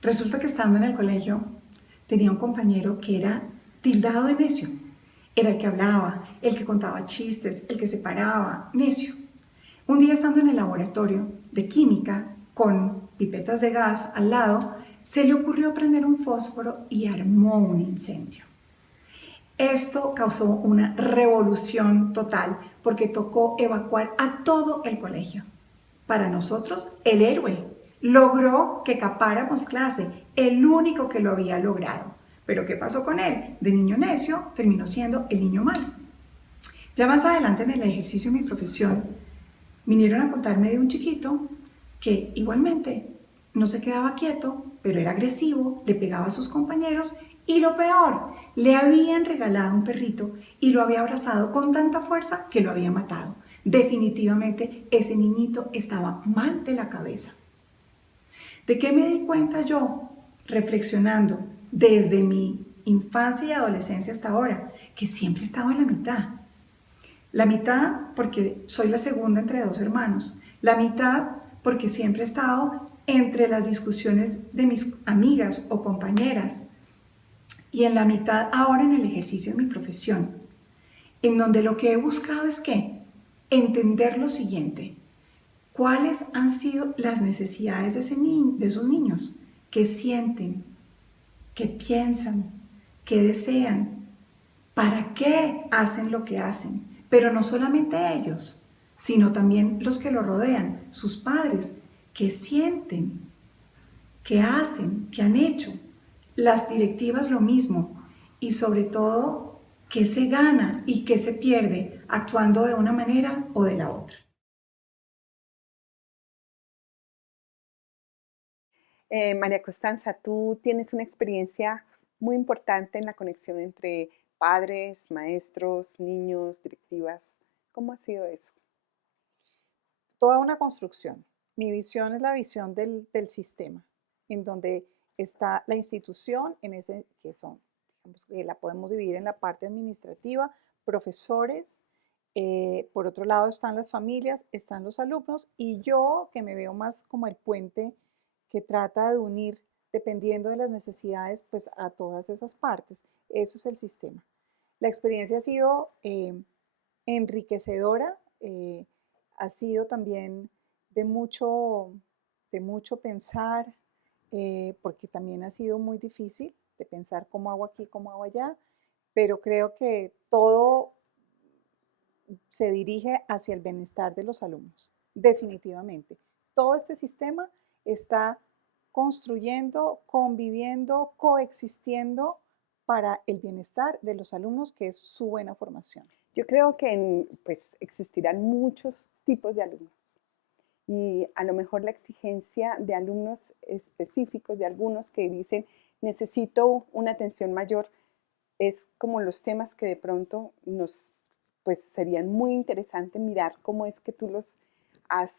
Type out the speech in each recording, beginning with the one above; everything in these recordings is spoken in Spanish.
Resulta que estando en el colegio tenía un compañero que era tildado de necio. Era el que hablaba, el que contaba chistes, el que se paraba, necio. Un día estando en el laboratorio de química con pipetas de gas al lado, se le ocurrió prender un fósforo y armó un incendio. Esto causó una revolución total porque tocó evacuar a todo el colegio. Para nosotros, el héroe logró que capáramos clase, el único que lo había logrado. Pero ¿qué pasó con él? De niño necio terminó siendo el niño malo. Ya más adelante en el ejercicio de mi profesión, vinieron a contarme de un chiquito que igualmente no se quedaba quieto, pero era agresivo, le pegaba a sus compañeros y lo peor, le habían regalado un perrito y lo había abrazado con tanta fuerza que lo había matado. Definitivamente ese niñito estaba mal de la cabeza. ¿De qué me di cuenta yo? Reflexionando desde mi infancia y adolescencia hasta ahora, que siempre he estado en la mitad. La mitad porque soy la segunda entre dos hermanos. La mitad porque siempre he estado entre las discusiones de mis amigas o compañeras. Y en la mitad ahora en el ejercicio de mi profesión, en donde lo que he buscado es que entender lo siguiente. ¿Cuáles han sido las necesidades de esos niños? ¿Qué sienten? ¿Qué piensan? ¿Qué desean? ¿Para qué hacen lo que hacen? Pero no solamente ellos, sino también los que lo rodean, sus padres, qué sienten, qué hacen, qué han hecho. Las directivas lo mismo y sobre todo qué se gana y qué se pierde actuando de una manera o de la otra. María Constanza, tú tienes una experiencia muy importante en la conexión entre padres, maestros, niños, directivas. ¿Cómo ha sido eso? Toda una construcción. Mi visión es la visión del sistema, en donde está la institución, en ese que son, digamos que la podemos dividir en la parte administrativa, profesores, por otro lado están las familias, están los alumnos y yo que me veo más como el puente que trata de unir, dependiendo de las necesidades, pues a todas esas partes. Eso es el sistema. La experiencia ha sido enriquecedora, ha sido también de mucho, de mucho pensar, porque también ha sido muy difícil de pensar cómo hago aquí, cómo hago allá, pero creo que todo se dirige hacia el bienestar de los alumnos, definitivamente. Todo este sistema está construyendo, conviviendo, coexistiendo para el bienestar de los alumnos, que es su buena formación. Yo creo que pues, existirán muchos tipos de alumnos y a lo mejor la exigencia de alumnos específicos, de algunos que dicen necesito una atención mayor, es como los temas que de pronto pues serían muy interesantes mirar cómo es que tú los has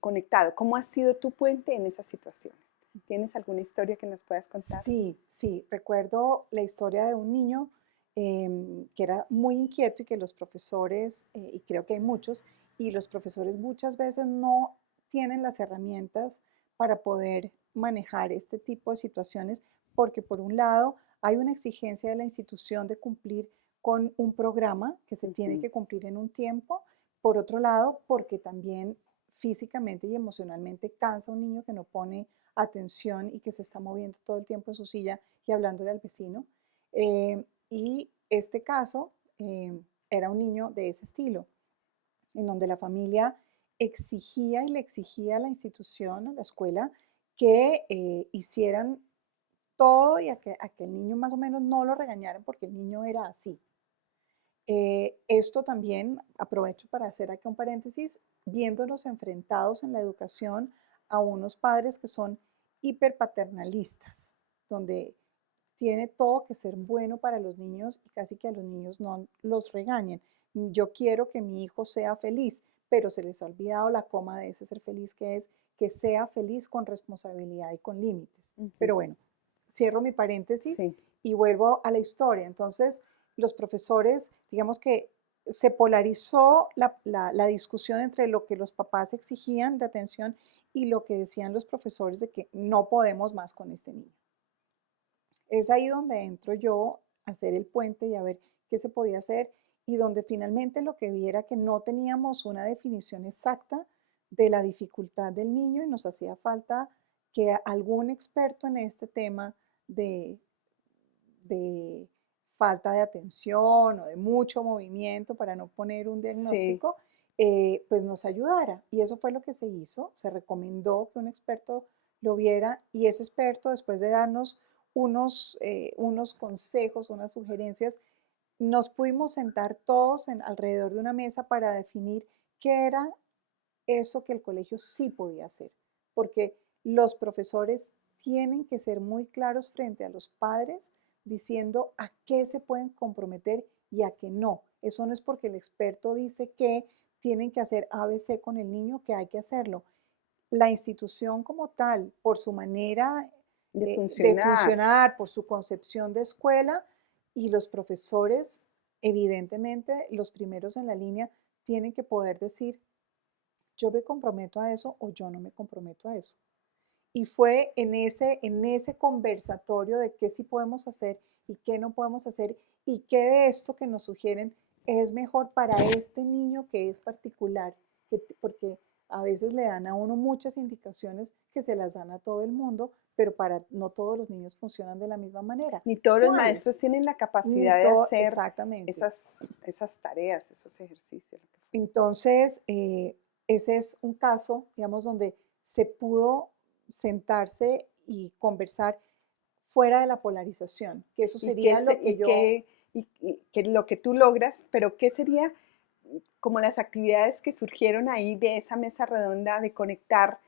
conectado, cómo ha sido tu puente en esas situaciones. ¿Tienes alguna historia que nos puedas contar? Sí, sí, recuerdo la historia de un niño que era muy inquieto y que los profesores, y creo que hay muchos, y los profesores muchas veces no tienen las herramientas para poder manejar este tipo de situaciones, porque por un lado hay una exigencia de la institución de cumplir con un programa que se tiene Ujú. que cumplir en un tiempo, por otro lado, porque también físicamente y emocionalmente cansa un niño que no pone atención y que se está moviendo todo el tiempo en su silla y hablándole al vecino. Y este caso era un niño de ese estilo, en donde la familia exigía y le exigía a la institución, a la escuela, que hicieran todo y a que el niño más o menos no lo regañaran porque el niño era así. Esto también, aprovecho para hacer aquí un paréntesis, viéndolos enfrentados en la educación a unos padres que son hiperpaternalistas, donde tiene todo que ser bueno para los niños y casi que a los niños no los regañen. Yo quiero que mi hijo sea feliz, pero se les ha olvidado la coma de ese ser feliz que es que sea feliz con responsabilidad y con límites. Ujú. Pero bueno, cierro mi paréntesis Sí. y vuelvo a la historia. Entonces, los profesores, digamos que se polarizó la discusión entre lo que los papás exigían de atención y lo que decían los profesores de que no podemos más con este niño. Es ahí donde entro yo a hacer el puente y a ver qué se podía hacer y donde finalmente lo que vi era que no teníamos una definición exacta de la dificultad del niño y nos hacía falta que algún experto en este tema de, de falta de atención o de mucho movimiento, para no poner un Sí, diagnóstico, pues nos ayudara. Y eso fue lo que se hizo. Se recomendó que un experto lo viera y ese experto, después de darnos unos consejos, unas sugerencias, nos pudimos sentar todos alrededor de una mesa para definir qué era eso que el colegio sí podía hacer. Porque los profesores tienen que ser muy claros frente a los padres diciendo a qué se pueden comprometer y a qué no. Eso no es porque el experto dice que tienen que hacer ABC con el niño que hay que hacerlo. La institución como tal, por su manera de de funcionar. funcionar, por su concepción de escuela y los profesores, evidentemente, los primeros en la línea, tienen que poder decir, yo me comprometo a eso o yo no me comprometo a eso. Y fue en ese conversatorio de qué sí podemos hacer y qué no podemos hacer y qué de esto que nos sugieren es mejor para este niño que es particular, porque a veces le dan a uno muchas indicaciones que se las dan a todo el mundo, pero para no todos los niños funcionan de la misma manera. Ni todos los ¿Cuáles? maestros tienen la Ni capacidad de todo, hacer exactamente. esas tareas, esos ejercicios. Entonces, ese es un caso, digamos, donde se pudo sentarse y conversar fuera de la polarización, que eso Y qué, sería lo que yo, y que lo que tú logras, pero qué sería como las actividades que surgieron ahí de esa mesa redonda de conectar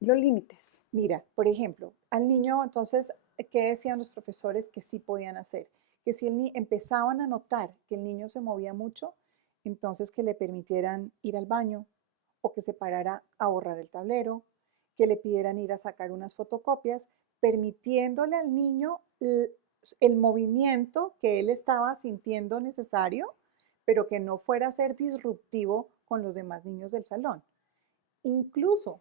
los límites. mira, por ejemplo, al niño, entonces, ¿qué decían los profesores que sí podían hacer? Que si empezaban a notar que el niño se movía mucho, entonces que le permitieran ir al baño o que se parara a borrar el tablero, que le pidieran ir a sacar unas fotocopias, permitiéndole al niño el movimiento que él estaba sintiendo necesario, pero que no fuera a ser disruptivo con los demás niños del salón. Incluso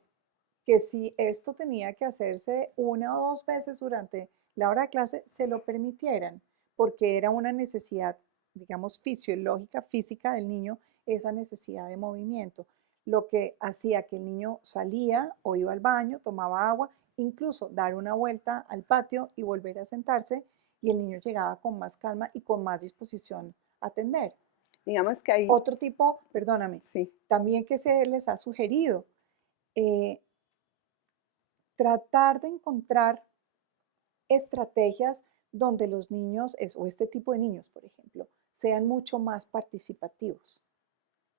que si esto tenía que hacerse una o dos veces durante la hora de clase, se lo permitieran, porque era una necesidad, digamos, fisiológica, física del niño, esa necesidad de movimiento, lo que hacía que el niño salía o iba al baño, tomaba agua, incluso dar una vuelta al patio y volver a sentarse, y el niño llegaba con más calma y con más disposición a atender. Digamos que hay, Otro tipo, perdóname, sí, también que se les ha sugerido, eh, tratar de encontrar estrategias donde los niños, o este tipo de niños, por ejemplo, sean mucho más participativos,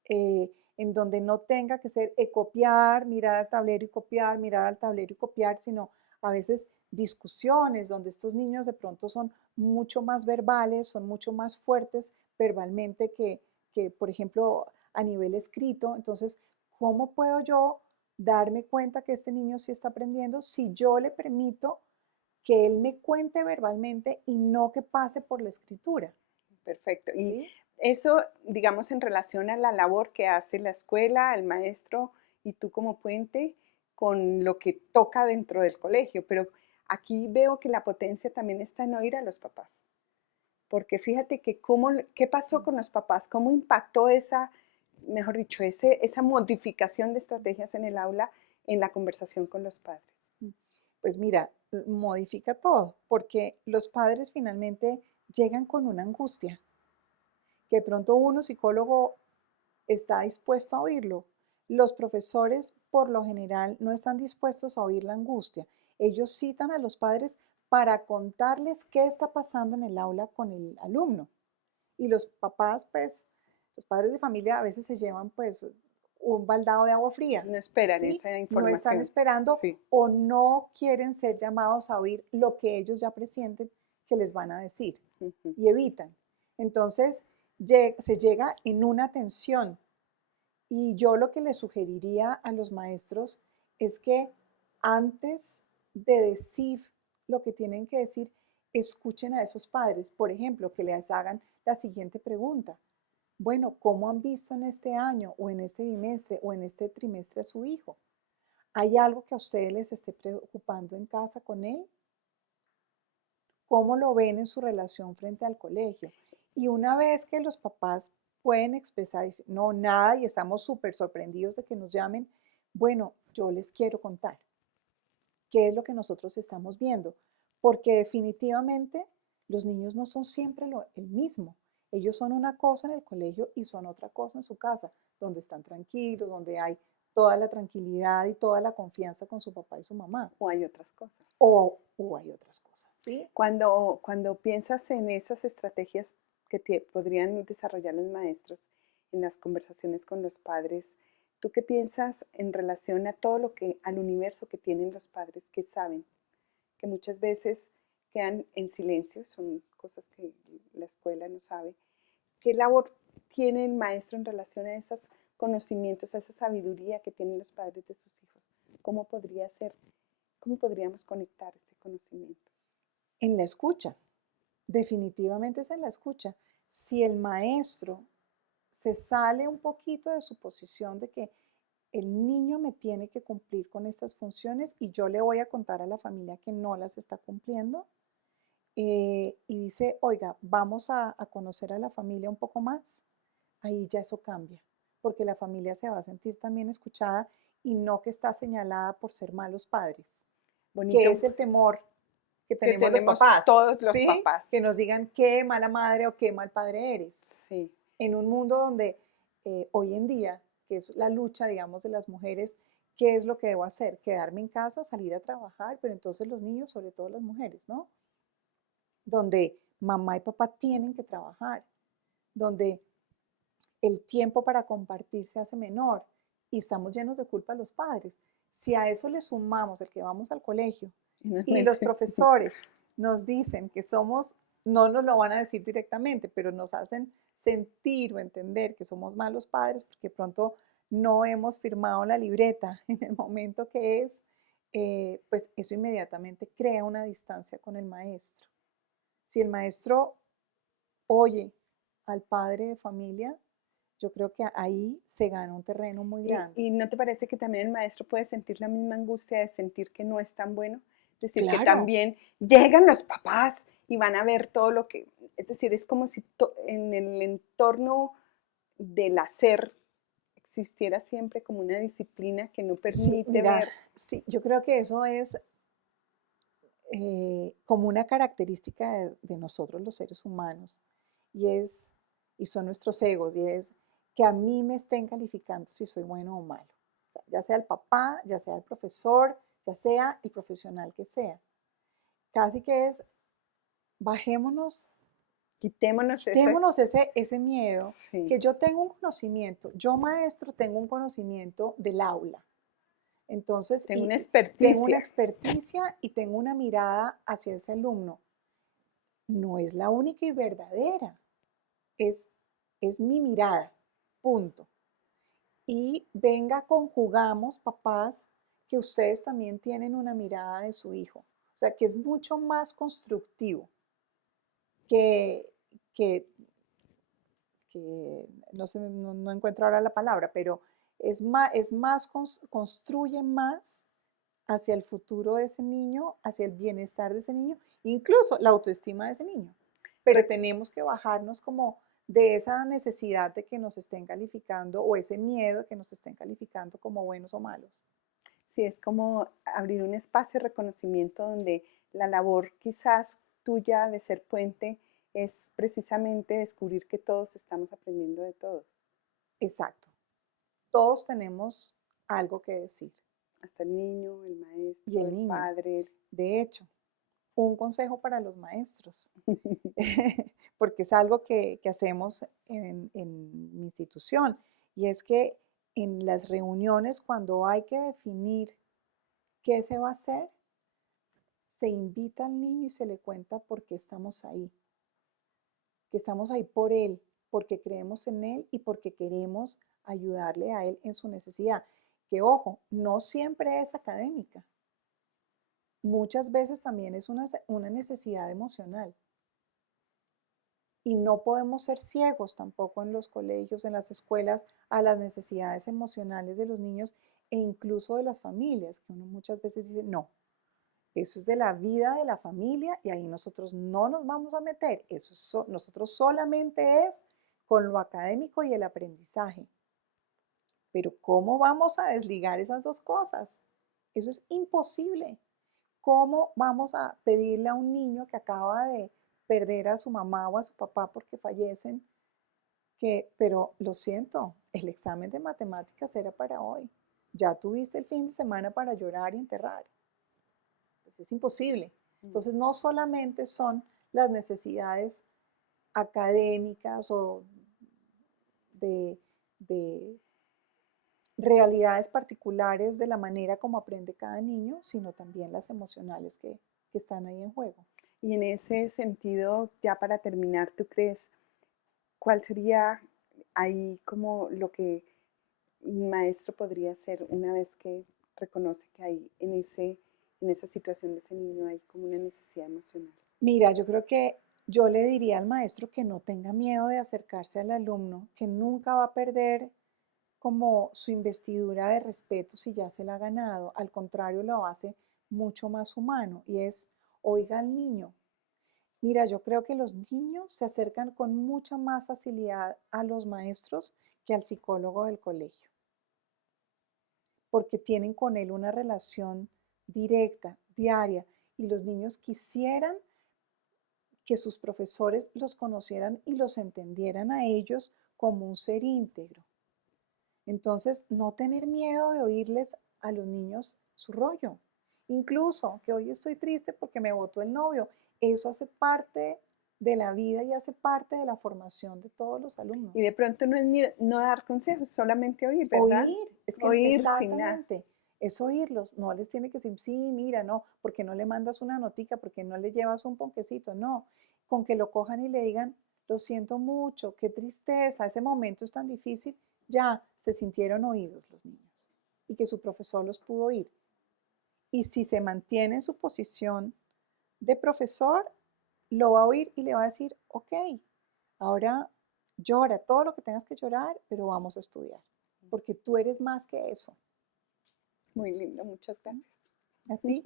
en donde no tenga que ser copiar, mirar al tablero y copiar, mirar al tablero y copiar, sino a veces discusiones donde estos niños de pronto son mucho más verbales, son mucho más fuertes verbalmente que por ejemplo, a nivel escrito. Entonces, ¿cómo puedo yo darme cuenta que este niño sí está aprendiendo si yo le permito que él me cuente verbalmente y no que pase por la escritura? perfecto. Y ¿Sí? eso, digamos, en relación a la labor que hace la escuela, el maestro y tú como puente con lo que toca dentro del colegio. Pero aquí veo que la potencia también está en oír a los papás. Porque fíjate que qué pasó con los papás, cómo impactó esa, mejor dicho, esa modificación de estrategias en el aula en la conversación con los padres. Pues mira, modifica todo, porque los padres finalmente llegan con una angustia, que de pronto uno, psicólogo, está dispuesto a oírlo. Los profesores, por lo general, no están dispuestos a oír la angustia. Ellos citan a los padres para contarles qué está pasando en el aula con el alumno. Y los papás, pues, los padres de familia a veces se llevan, pues, un baldado de agua fría, No esperan ¿sí? esa No están información. esperando Sí. o no quieren ser llamados a oír lo que ellos ya presienten que les van a decir Ujú. y evitan. Entonces, se llega en una tensión y yo lo que le sugeriría a los maestros es que antes de decir lo que tienen que decir, escuchen a esos padres. Por ejemplo, que les hagan la siguiente pregunta. Bueno, ¿cómo han visto en este año o en este bimestre o en este trimestre a su hijo? ¿Hay algo que a ustedes les esté preocupando en casa con él? ¿Cómo lo ven en su relación frente al colegio? Y una vez que los papás pueden expresar, y decir, no, nada, y estamos súper sorprendidos de que nos llamen, bueno, yo les quiero contar qué es lo que nosotros estamos viendo, porque definitivamente los niños no son siempre el mismo. Ellos son una cosa en el colegio y son otra cosa en su casa, donde están tranquilos, donde hay toda la tranquilidad y toda la confianza con su papá y su mamá. O hay otras cosas. O hay otras cosas, ¿sí? Cuando piensas en esas estrategias que podrían desarrollar los maestros en las conversaciones con los padres, ¿tú qué piensas en relación a todo al universo que tienen los padres que saben, que muchas veces quedan en silencio, son cosas que la escuela no sabe? ¿Qué labor tiene el maestro en relación a esos conocimientos, a esa sabiduría que tienen los padres de sus hijos? ¿Cómo podría ser? ¿Cómo podríamos conectar ese conocimiento? En la escucha, definitivamente es en la escucha. Si el maestro se sale un poquito de su posición de que el niño me tiene que cumplir con estas funciones y yo le voy a contar a la familia que no las está cumpliendo, y dice, oiga, vamos a conocer a la familia un poco más, ahí ya eso cambia, porque la familia se va a sentir también escuchada y no que está señalada por ser malos padres, que es el temor que que tenemos los tenemos papás, todos los ¿sí? papás. Que nos digan qué mala madre o qué mal padre eres. Sí. En un mundo donde hoy en día, que es la lucha, digamos, de las mujeres, ¿qué es lo que debo hacer? Quedarme en casa, salir a trabajar, pero entonces los niños, sobre todo las mujeres, ¿no? Donde mamá y papá tienen que trabajar, donde el tiempo para compartir se hace menor y estamos llenos de culpa los padres. Si a eso le sumamos el que vamos al colegio y los profesores nos dicen que somos, no nos lo van a decir directamente, pero nos hacen sentir o entender que somos malos padres porque pronto no hemos firmado la libreta en el momento que es, pues eso inmediatamente crea una distancia con el maestro. Si el maestro oye al padre de familia, yo creo que ahí se gana un terreno muy grande. ¿Y no te parece que también el maestro puede sentir la misma angustia de sentir que no es tan bueno? Es decir, Claro. que también llegan los papás y van a ver todo lo que... Es decir, es como si en el entorno del hacer existiera siempre como una disciplina que no permite mira, ver... Sí, yo creo que eso es como una característica de nosotros los seres humanos y son nuestros egos, y es que a mí me estén calificando si soy bueno o malo. O sea, ya sea el papá, ya sea el profesor, ya sea el profesional que sea. Casi que es, bajémonos, Quitémonos ese miedo, sí. que yo tengo un conocimiento, yo maestro tengo un conocimiento del aula. Entonces, tengo una experticia. Tengo una experticia y tengo una mirada hacia ese alumno. No es la única y verdadera, es mi mirada, punto. Y venga, conjugamos, papás, que ustedes también tienen una mirada de su hijo. O sea, que es mucho más constructivo que no sé, no encuentro ahora la palabra, pero construye más hacia el futuro de ese niño, hacia el bienestar de ese niño, incluso la autoestima de ese niño. Pero tenemos que bajarnos como de esa necesidad de que nos estén calificando o ese miedo de que nos estén calificando como buenos o malos. Sí, es como abrir un espacio de reconocimiento donde la labor quizás tuya de ser puente es precisamente descubrir que todos estamos aprendiendo de todos. Exacto. Todos tenemos algo que decir. Hasta el niño, el maestro, y el niño. padre. De hecho, un consejo para los maestros, porque es algo que hacemos en mi institución, y es que en las reuniones, cuando hay que definir qué se va a hacer, se invita al niño y se le cuenta por qué estamos ahí, que estamos ahí por él, porque creemos en él y porque queremos ayudarle a él en su necesidad, que ojo, no siempre es académica. Muchas veces también es una necesidad emocional. Y no podemos ser ciegos tampoco en los colegios, en las escuelas, a las necesidades emocionales de los niños e incluso de las familias, que uno muchas veces dice, no, eso es de la vida de la familia y ahí nosotros no nos vamos a meter, nosotros solamente es con lo académico y el aprendizaje. Pero ¿cómo vamos a desligar esas dos cosas? Eso es imposible. ¿Cómo vamos a pedirle a un niño que acaba de perder a su mamá o a su papá porque fallecen pero lo siento, el examen de matemáticas era para hoy. Ya tuviste el fin de semana para llorar y enterrar. Pues es imposible. Entonces no solamente son las necesidades académicas o de realidades particulares de la manera como aprende cada niño, sino también las emocionales que están ahí en juego. Y en ese sentido, ya para terminar, ¿tú crees cuál sería ahí como lo que un maestro podría hacer una vez que reconoce que hay en esa situación de ese niño hay como una necesidad emocional? Mira, yo creo que yo le diría al maestro que no tenga miedo de acercarse al alumno, que nunca va a perder como su investidura de respeto si ya se la ha ganado. Al contrario, lo hace mucho más humano y es, oiga al niño. Mira, yo creo que los niños se acercan con mucha más facilidad a los maestros que al psicólogo del colegio, porque tienen con él una relación directa, diaria, y los niños quisieran que sus profesores los conocieran y los entendieran a ellos como un ser íntegro. Entonces, no tener miedo de oírles a los niños su rollo. Incluso que hoy estoy triste porque me botó el novio. Eso hace parte de la vida y hace parte de la formación de todos los alumnos. Y de pronto no es ni, no dar consejos, solamente oír, ¿verdad? Oír, es que Oír sin nada. exactamente, es oírlos. No les tiene que decir, sí, mira, no, porque no le mandas una notica, porque no le llevas un ponquecito, no. Con que lo cojan y le digan, lo siento mucho, qué tristeza, ese momento es tan difícil, ya se sintieron oídos los niños y que su profesor los pudo oír. Y si se mantiene en su posición de profesor, lo va a oír y le va a decir, ok, ahora llora todo lo que tengas que llorar, pero vamos a estudiar, porque tú eres más que eso. Muy lindo, muchas gracias. A ti.